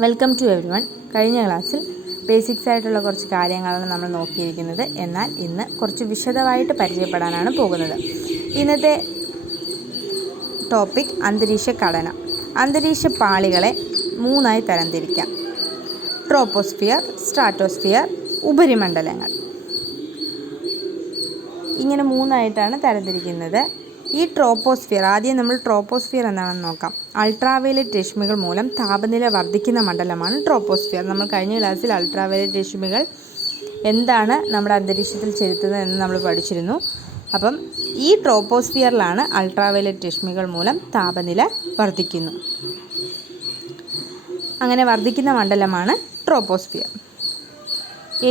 Welcome to every one. കഴിഞ്ഞ ക്ലാസ്സിൽ basics ആയിട്ടുള്ള കുറച്ച് കാര്യങ്ങളാണ് നമ്മൾ നോക്കിയിരിക്കുന്നത്. എന്നാൽ ഇന്ന് കുറച്ച് വിശദമായിട്ട് പരിചയപ്പെടാനാണ് പോകുന്നത്. ഇന്നത്തെ ടോപ്പിക് അന്തരീക്ഷ ഘടന. അന്തരീക്ഷ പാളികളെ മൂന്നായി തരംതിരിക്കാം: ട്രോപ്പോസ്ഫിയർ, സ്ട്രാറ്റോസ്ഫിയർ, ഉപരിമണ്ഡലങ്ങൾ. ഇങ്ങനെ മൂന്നായിട്ടാണ് തരംതിരിക്കുന്നത്. ഈ ട്രോപ്പോസ്ഫിയർ, ആദ്യം നമ്മൾ ട്രോപ്പോസ്ഫിയർ എന്താണെന്ന് നോക്കാം. അൾട്രാവയലറ്റ് രശ്മികൾ മൂലം താപനില വർദ്ധിക്കുന്ന മണ്ഡലമാണ് ട്രോപ്പോസ്ഫിയർ. നമ്മൾ കഴിഞ്ഞ ക്ലാസ്സിൽ അൾട്രാവയലറ്റ് രശ്മികൾ എന്താണ് നമ്മുടെ അന്തരീക്ഷത്തിൽ ചെലുത്തുന്നത് എന്ന് നമ്മൾ പഠിച്ചിരുന്നു. അപ്പം ഈ ട്രോപ്പോസ്ഫിയറിലാണ് അൾട്രാവയലറ്റ് രശ്മികൾ മൂലം താപനില വർദ്ധിക്കുന്നു. അങ്ങനെ വർദ്ധിക്കുന്ന മണ്ഡലമാണ് ട്രോപ്പോസ്ഫിയർ.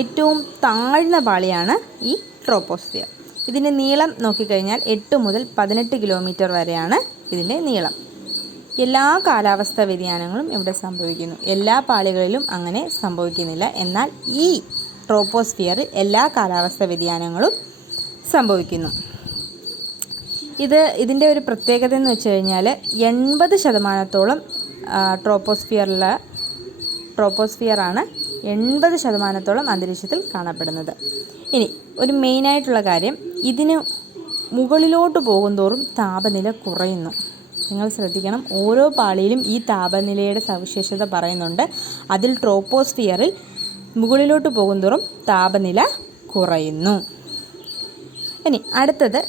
ഏറ്റവും താഴ്ന്ന പാളിയാണ് ഈ ട്രോപ്പോസ്ഫിയർ. ഇതിൻ്റെ നീളം നോക്കിക്കഴിഞ്ഞാൽ 8 മുതൽ 18 കിലോമീറ്റർ വരെയാണ് ഇതിൻ്റെ നീളം. എല്ലാ കാലാവസ്ഥാ വ്യതിയാനങ്ങളും ഇവിടെ സംഭവിക്കുന്നു. എല്ലാ പാളികളിലും അങ്ങനെ സംഭവിക്കുന്നില്ല. എന്നാൽ ഈ ട്രോപ്പോസ്ഫിയറിൽ എല്ലാ കാലാവസ്ഥാ വ്യതിയാനങ്ങളും സംഭവിക്കുന്നു. ഇതിൻ്റെ ഒരു പ്രത്യേകത എന്ന് വെച്ച് കഴിഞ്ഞാൽ 80% ട്രോപ്പോസ്ഫിയറാണ് 80% അന്തരീക്ഷത്തിൽ കാണപ്പെടുന്നത്. ഇനി ഒരു മെയിനായിട്ടുള്ള കാര്യം, ഇതിന് മുകളിലോട്ട് പോകുന്തോറും താപനില കുറയുന്നു. നിങ്ങൾ ശ്രദ്ധിക്കണം, ഓരോ പാളിയിലും ഈ താപനിലയുടെ സവിശേഷത പറയുന്നുണ്ട്. അതിൽ ട്രോപ്പോസ്ഫിയറിൽ മുകളിലോട്ട് പോകുന്തോറും താപനില കുറയുന്നു. ഇനി അടുത്തത്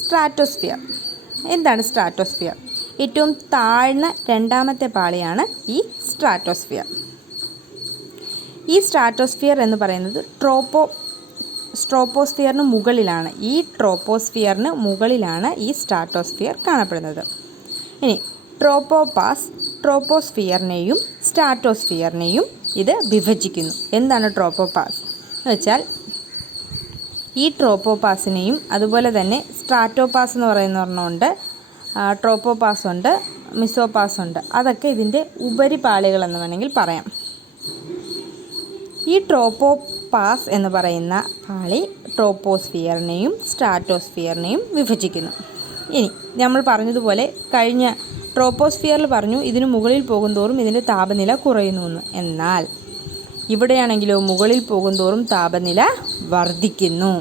സ്ട്രാറ്റോസ്ഫിയർ. എന്താണ് സ്ട്രാറ്റോസ്ഫിയർ? ഏറ്റവും താഴ്ന്ന രണ്ടാമത്തെ പാളിയാണ് ഈ സ്ട്രാറ്റോസ്ഫിയർ. ഈ സ്ട്രാറ്റോസ്ഫിയർ എന്ന് പറയുന്നത് ട്രോപ്പോസ്ഫിയറിന് മുകളിലാണ്. ഈ ട്രോപ്പോസ്ഫിയറിന് മുകളിലാണ് ഈ സ്ട്രാറ്റോസ്ഫിയർ കാണപ്പെടുന്നത്. ഇനി ട്രോപ്പോസ്ഫിയറിനെയും സ്ട്രാറ്റോസ്ഫിയറിനെയും ഇത് വിഭജിക്കുന്നു. എന്താണ് ട്രോപ്പോപാസ് എന്ന് വെച്ചാൽ, ഈ ട്രോപ്പോപാസിനെയും അതുപോലെ തന്നെ സ്ട്രാറ്റോപാസ് എന്ന് പറയുന്ന ഒരെണ്ണമുണ്ട്, ട്രോപ്പോപാസ് ഉണ്ട്, മിസോപാസ് ഉണ്ട്. അതൊക്കെ ഇതിൻ്റെ ഉപരിപാളികളെന്ന് വേണമെങ്കിൽ പറയാം. ഈ ട്രോപ്പോപാസ് എന്ന് പറയുന്ന പാളി ട്രോപ്പോസ്ഫിയറിനെയും സ്ട്രാറ്റോസ്ഫിയറിനെയും വിഭജിക്കുന്നു. ഇനി നമ്മൾ പറഞ്ഞതുപോലെ കഴിഞ്ഞ ട്രോപ്പോസ്ഫിയറിൽ പറഞ്ഞു ഇതിന് മുകളിൽ പോകുന്തോറും ഇതിൻ്റെ താപനില കുറയുന്നു എന്ന്. എന്നാൽ ഇവിടെയാണെങ്കിലോ മുകളിൽ പോകുന്തോറും താപനില വർദ്ധിക്കുന്നു,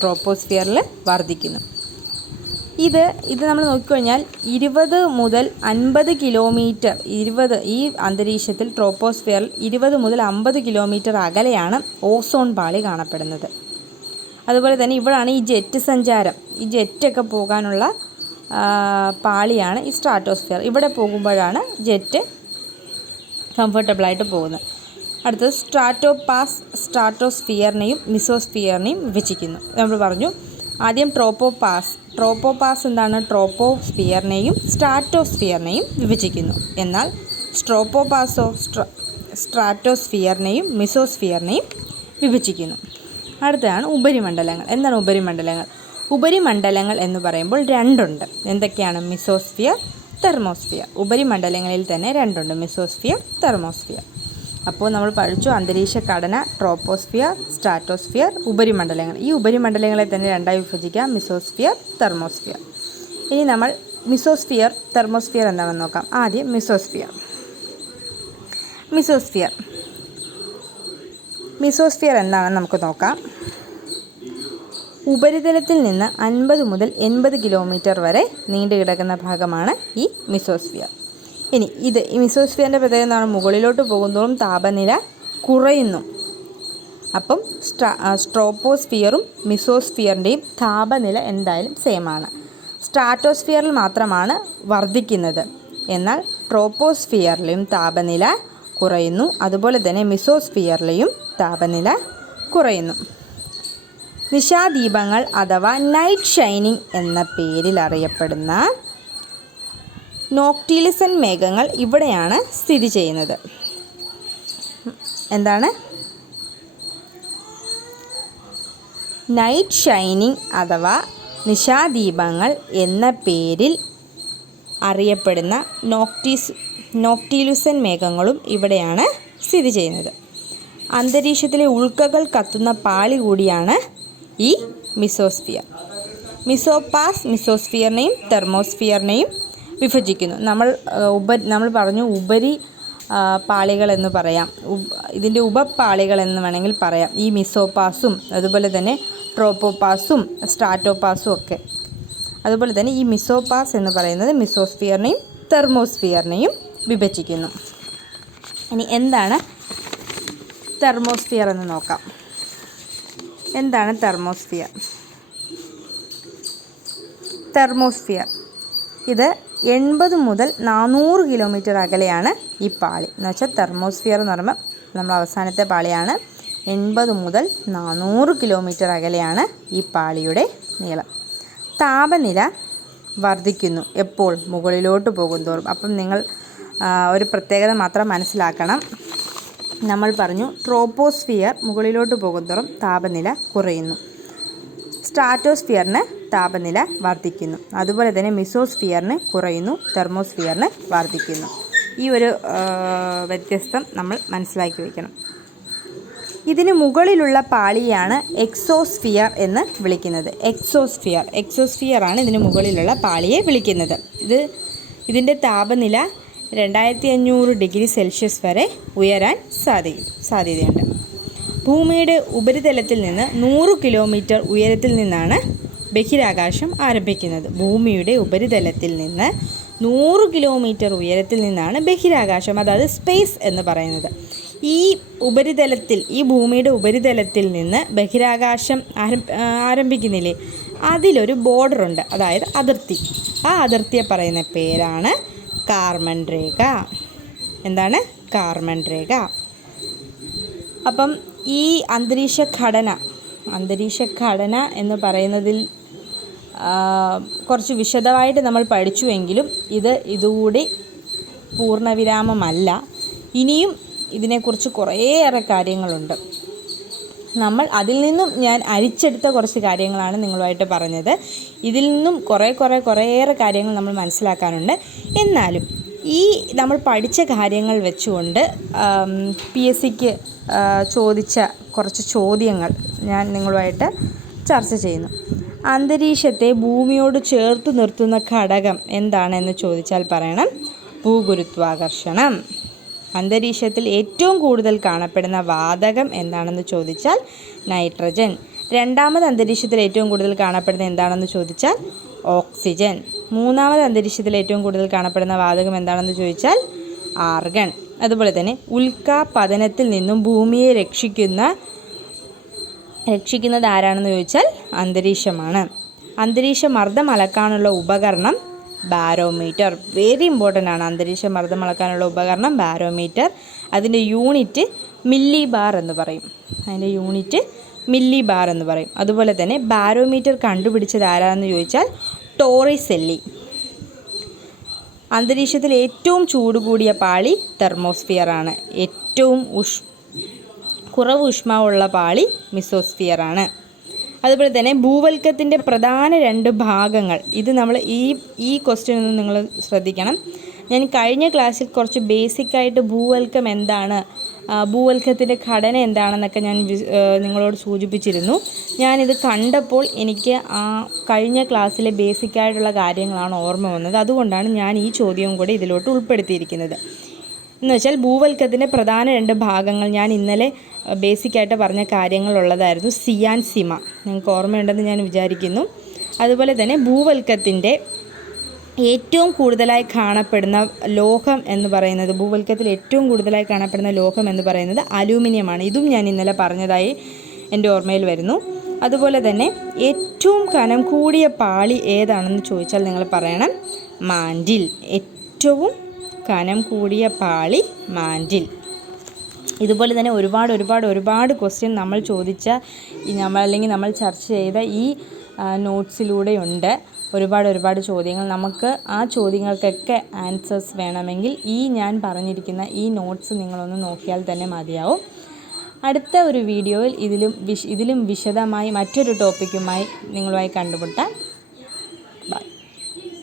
ട്രോപ്പോസ്ഫിയറിൽ വർദ്ധിക്കുന്നു. ഇത് നമ്മൾ നോക്കിക്കഴിഞ്ഞാൽ 20 മുതൽ 50 കിലോമീറ്റർ ഈ അന്തരീക്ഷത്തിൽ ട്രോപ്പോസ്ഫിയറിൽ 20 മുതൽ 50 കിലോമീറ്റർ അകലെയാണ് ഓസോൺ പാളി കാണപ്പെടുന്നത്. അതുപോലെ തന്നെ ഇവിടാണ് ഈ ജെറ്റൊക്കെ പോകാനുള്ള പാളിയാണ് ഈ സ്ട്രാറ്റോസ്ഫിയർ. ഇവിടെ പോകുമ്പോഴാണ് ജെറ്റ് കംഫർട്ടബിളായിട്ട് പോകുന്നത്. അടുത്തത് സ്ട്രാറ്റോസ്ഫിയറിനെയും മിസോസ്ഫിയറിനെയും വിഭജിക്കുന്നു. നമ്മൾ പറഞ്ഞു ആദ്യം ട്രോപ്പോപാസ് എന്താണ്? ട്രോപ്പോസ്ഫിയറിനെയും സ്ട്രാറ്റോസ്ഫിയറിനെയും വിഭജിക്കുന്നു. എന്നാൽ സ്ട്രാറ്റോസ്ഫിയറിനെയും മിസോസ്ഫിയറിനെയും വിഭജിക്കുന്നു. അടുത്തതാണ് ഉപരിമണ്ഡലങ്ങൾ. എന്താണ് ഉപരിമണ്ഡലങ്ങൾ? ഉപരിമണ്ഡലങ്ങൾ എന്ന് പറയുമ്പോൾ രണ്ടുണ്ട്. എന്തൊക്കെയാണ്? Mesosphere, thermosphere. ഉപരിമണ്ഡലങ്ങളിൽ തന്നെ രണ്ടുണ്ട്: മിസോസ്ഫിയർ, തെർമോസ്ഫിയർ. അപ്പോൾ നമ്മൾ പഠിച്ചു അന്തരീക്ഷ ഘടന: ട്രോപ്പോസ്ഫിയർ, സ്ട്രാറ്റോസ്ഫിയർ, ഉപരിമണ്ഡലങ്ങൾ. ഈ ഉപരിമണ്ഡലങ്ങളെ തന്നെ രണ്ടായി വിഭജിക്കാം: മിസോസ്ഫിയർ, തെർമോസ്ഫിയർ. ഇനി നമ്മൾ മിസോസ്ഫിയർ, തെർമോസ്ഫിയർ എന്താണെന്ന് നോക്കാം. ആദ്യം മിസോസ്ഫിയർ എന്താണെന്ന് നമുക്ക് നോക്കാം. ഉപരിതലത്തിൽ നിന്ന് 50 മുതൽ 80 കിലോമീറ്റർ വരെ നീണ്ടുകിടക്കുന്ന ഭാഗമാണ് ഈ മിസോസ്ഫിയർ. ഇനി ഈ മിസോസ്ഫിയറിൻ്റെ പ്രത്യേകത എന്താണ്? മുകളിലോട്ട് പോകുന്തോറും താപനില കുറയുന്നു. അപ്പം ട്രോപ്പോസ്ഫിയറും മിസോസ്ഫിയറിൻ്റെയും താപനില എന്തായാലും സെയിമാണ്. സ്ട്രാറ്റോസ്ഫിയറിൽ മാത്രമാണ് വർദ്ധിക്കുന്നത്. എന്നാൽ ട്രോപ്പോസ്ഫിയറിലെയും താപനില കുറയുന്നു. അതുപോലെ തന്നെ മിസോസ്ഫിയറിലെയും താപനില കുറയുന്നു. നിശാദീപങ്ങൾ അഥവാ നൈറ്റ് ഷൈനിങ് എന്ന പേരിൽ അറിയപ്പെടുന്ന നോക്ടിലിസൻ മേഘങ്ങൾ ഇവിടെയാണ് സ്ഥിതി ചെയ്യുന്നത്. എന്താണ് നൈറ്റ് ഷൈനിങ് അഥവാ നിശാദീപങ്ങൾ എന്ന പേരിൽ അറിയപ്പെടുന്ന നോക്ടിലിസൻ മേഘങ്ങളും ഇവിടെയാണ് സ്ഥിതി ചെയ്യുന്നത്. അന്തരീക്ഷത്തിലെ ഉൽക്കകൾ കത്തുന്ന പാളി കൂടിയാണ് ഈ മിസോസ്ഫിയർ. മിസോസ്ഫിയറിനെയും തെർമോസ്ഫിയറിനെയും വിഭജിക്കുന്നു. നമ്മൾ പറഞ്ഞു പാളികളെന്ന് പറയാം, ഇതിൻ്റെ ഉപപാളികൾ എന്ന് വേണമെങ്കിൽ പറയാം. ഈ മിസോപാസും അതുപോലെ തന്നെ ട്രോപ്പോപാസും സ്ട്രാറ്റോപാസും ഒക്കെ. അതുപോലെ തന്നെ ഈ മിസോപാസ് എന്ന് പറയുന്നത് മിസോസ്ഫിയറിനെയും തെർമോസ്ഫിയറിനെയും വിഭജിക്കുന്നു. ഇനി എന്താണ് തെർമോസ്ഫിയർ എന്ന് നോക്കാം. എന്താണ് തെർമോസ്ഫിയർ? തെർമോസ്ഫിയർ ഇത് 80 മുതൽ 400 കിലോമീറ്റർ അകലെയാണ് ഈ പാളി. എന്ന് വെച്ചാൽ തെർമോസ്ഫിയർ എന്ന് പറയുമ്പോൾ നമ്മൾ അവസാനത്തെ പാളിയാണ്. 80 മുതൽ 400 കിലോമീറ്റർ അകലെയാണ് ഈ പാളിയുടെ നീളം. താപനില വർദ്ധിക്കുന്നു എപ്പോൾ? മുകളിലോട്ട് പോകുന്തോറും. അപ്പം നിങ്ങൾ ഒരു പ്രത്യേകത മാത്രം മനസ്സിലാക്കണം. നമ്മൾ പറഞ്ഞു ട്രോപ്പോസ്ഫിയർ മുകളിലോട്ട് പോകുന്തോറും താപനില കുറയുന്നു. സ്ട്രാറ്റോസ്ഫിയറിന് താപനില വർദ്ധിക്കുന്നു. അതുപോലെ തന്നെ മിസോസ്ഫിയറിന് കുറയുന്നു, തെർമോസ്ഫിയറിന് വർദ്ധിക്കുന്നു. ഈ ഒരു വ്യത്യസ്തം നമ്മൾ മനസ്സിലാക്കി വയ്ക്കണം. ഇതിന് മുകളിലുള്ള പാളിയാണ് എക്സോസ്ഫിയർ എന്ന് വിളിക്കുന്നത്. എക്സോസ്ഫിയറാണ് ഇതിന് മുകളിലുള്ള പാളിയെ വിളിക്കുന്നത്. ഇതിൻ്റെ താപനില 2500 ഡിഗ്രി സെൽഷ്യസ് വരെ ഉയരാൻ സാധ്യതയുണ്ട്. ഭൂമിയുടെ ഉപരിതലത്തിൽ നിന്ന് 100 കിലോമീറ്റർ ഉയരത്തിൽ നിന്നാണ് ബഹിരാകാശം ആരംഭിക്കുന്നത്. ഭൂമിയുടെ ഉപരിതലത്തിൽ നിന്ന് 100 കിലോമീറ്റർ ഉയരത്തിൽ നിന്നാണ് ബഹിരാകാശം, അതായത് സ്പേസ് എന്ന് പറയുന്നത്. ഈ ഭൂമിയുടെ ഉപരിതലത്തിൽ നിന്ന് ബഹിരാകാശം ആരംഭിക്കുന്നില്ലേ, അതിലൊരു ബോർഡറുണ്ട്, അതായത് അതിർത്തി. ആ അതിർത്തിയെ പറയുന്ന പേരാണ് കാർമൻ രേഖ. എന്താണ്? കാർമൻ രേഖ. അപ്പം ഈ അന്തരീക്ഷ ഘടന എന്ന് പറയുന്നതിൽ കുറച്ച് വിശദമായിട്ട് നമ്മൾ പഠിച്ചുവെങ്കിലും ഇതുകൂടി പൂർണ്ണവിരാമമല്ല. ഇനിയും ഇതിനെക്കുറിച്ച് കുറേയേറെ കാര്യങ്ങളുണ്ട്. അതിൽ നിന്നും ഞാൻ അരിച്ചെടുത്ത കുറച്ച് കാര്യങ്ങളാണ് നിങ്ങളുമായിട്ട് പറഞ്ഞത്. ഇതിൽ നിന്നും കുറേയേറെ കാര്യങ്ങൾ നമ്മൾ മനസ്സിലാക്കാനുണ്ട്. എന്നാലും ഈ നമ്മൾ പഠിച്ച കാര്യങ്ങൾ വെച്ചുകൊണ്ട് PSCക്ക് ചോദിച്ച കുറച്ച് ചോദ്യങ്ങൾ ഞാൻ നിങ്ങളുമായിട്ട് ചർച്ച ചെയ്യുന്നു. അന്തരീക്ഷത്തെ ഭൂമിയോട് ചേർത്ത് നിർത്തുന്ന ഘടകം എന്താണെന്ന് ചോദിച്ചാൽ പറയണം ഭൂഗുരുത്വാകർഷണം. അന്തരീക്ഷത്തിൽ ഏറ്റവും കൂടുതൽ കാണപ്പെടുന്ന വാതകം എന്താണെന്ന് ചോദിച്ചാൽ നൈട്രജൻ. രണ്ടാമത് അന്തരീക്ഷത്തിൽ ഏറ്റവും കൂടുതൽ കാണപ്പെടുന്ന എന്താണെന്ന് ചോദിച്ചാൽ ഓക്സിജൻ. മൂന്നാമത് അന്തരീക്ഷത്തിൽ ഏറ്റവും കൂടുതൽ കാണപ്പെടുന്ന വാതകം എന്താണെന്ന് ചോദിച്ചാൽ ആർഗൺ. അതുപോലെ തന്നെ ഉൽക്കാപതനത്തിൽ നിന്നും ഭൂമിയെ രക്ഷിക്കുന്നത് ആരാണെന്ന് ചോദിച്ചാൽ അന്തരീക്ഷമാണ്. അന്തരീക്ഷ മർദ്ദം അളക്കാനുള്ള ഉപകരണം ബാരോമീറ്റർ. വെരി ഇമ്പോർട്ടൻ്റ് ആണ്. അന്തരീക്ഷ മർദ്ദം അളക്കാനുള്ള ഉപകരണം ബാരോമീറ്റർ. അതിൻ്റെ യൂണിറ്റ് മില്ലി ബാർ എന്ന് പറയും. അതുപോലെ തന്നെ ബാരോമീറ്റർ കണ്ടുപിടിച്ചത് ആരാണെന്ന് ചോദിച്ചാൽ ടോറിസെല്ലി. അന്തരീക്ഷത്തിൽ ഏറ്റവും ചൂട് കൂടിയ പാളി തെർമോസ്ഫിയറാണ്. ഏറ്റവും കുറവ് ഊഷ്മാവുള്ള പാളി മിസോസ്ഫിയറാണ്. അതുപോലെ തന്നെ ഭൂവൽക്കത്തിൻ്റെ പ്രധാന 2 ഭാഗങ്ങൾ. ഇത് നമ്മൾ ഈ ക്വസ്റ്റ്യൻ ഒന്ന് നിങ്ങൾ ശ്രദ്ധിക്കണം. ഞാൻ കഴിഞ്ഞ ക്ലാസ്സിൽ കുറച്ച് ബേസിക്കായിട്ട് ഭൂവൽക്കം എന്താണ്, ഭൂവൽക്കത്തിൻ്റെ ഘടന എന്താണെന്നൊക്കെ ഞാൻ നിങ്ങളോട് സൂചിപ്പിച്ചിരുന്നു. ഞാനിത് കണ്ടപ്പോൾ എനിക്ക് ആ കഴിഞ്ഞ ക്ലാസ്സിലെ ബേസിക്കായിട്ടുള്ള കാര്യങ്ങളാണ് ഓർമ്മ വന്നത്. അതുകൊണ്ടാണ് ഞാൻ ഈ ചോദ്യവും കൂടി ഇതിലോട്ട് ഉൾപ്പെടുത്തിയിരിക്കുന്നത്. എന്ന് വെച്ചാൽ ഭൂവൽക്കത്തിൻ്റെ പ്രധാന 2 ഭാഗങ്ങൾ ഞാൻ ഇന്നലെ ബേസിക്കായിട്ട് പറഞ്ഞ കാര്യങ്ങളുള്ളതായിരുന്നു. സിയാൻ സിമ നിങ്ങൾക്ക് ഓർമ്മയുണ്ടെന്ന് ഞാൻ വിചാരിക്കുന്നു. അതുപോലെ തന്നെ ഭൂവൽക്കത്തിൻ്റെ ഏറ്റവും കൂടുതലായി കാണപ്പെടുന്ന ലോഹം എന്ന് പറയുന്നത്, ഭൂവൽക്കത്തിൽ ഏറ്റവും കൂടുതലായി കാണപ്പെടുന്ന ലോഹം എന്ന് പറയുന്നത് അലൂമിനിയമാണ്. ഇതും ഞാൻ ഇന്നലെ പറഞ്ഞതായി എൻ്റെ ഓർമ്മയിൽ വരുന്നു. അതുപോലെ തന്നെ ഏറ്റവും കനം കൂടിയ പാളി ഏതാണെന്ന് ചോദിച്ചാൽ നിങ്ങൾ പറയണം മാൻറ്റിൽ. ഏറ്റവും കനം കൂടിയ പാളി മാൻറ്റിൽ. ഇതുപോലെ തന്നെ ഒരുപാട് ക്വസ്റ്റ്യൻ നമ്മൾ ചോദിച്ച നമ്മൾ ചർച്ച ചെയ്ത ഈ നോട്ട്സിലൂടെയുണ്ട്. ഒരുപാട് ചോദ്യങ്ങൾ. നമുക്ക് ആ ചോദ്യങ്ങൾക്കൊക്കെ ആൻസേഴ്സ് വേണമെങ്കിൽ ഞാൻ പറഞ്ഞിരിക്കുന്ന ഈ നോട്ട്സ് നിങ്ങളൊന്ന് നോക്കിയാൽ തന്നെ മതിയാവും. അടുത്ത ഒരു വീഡിയോയിൽ ഇതിലും വിശദമായി മറ്റൊരു ടോപ്പിക്കുമായി നിങ്ങളുമായി കണ്ടുമുട്ടാം.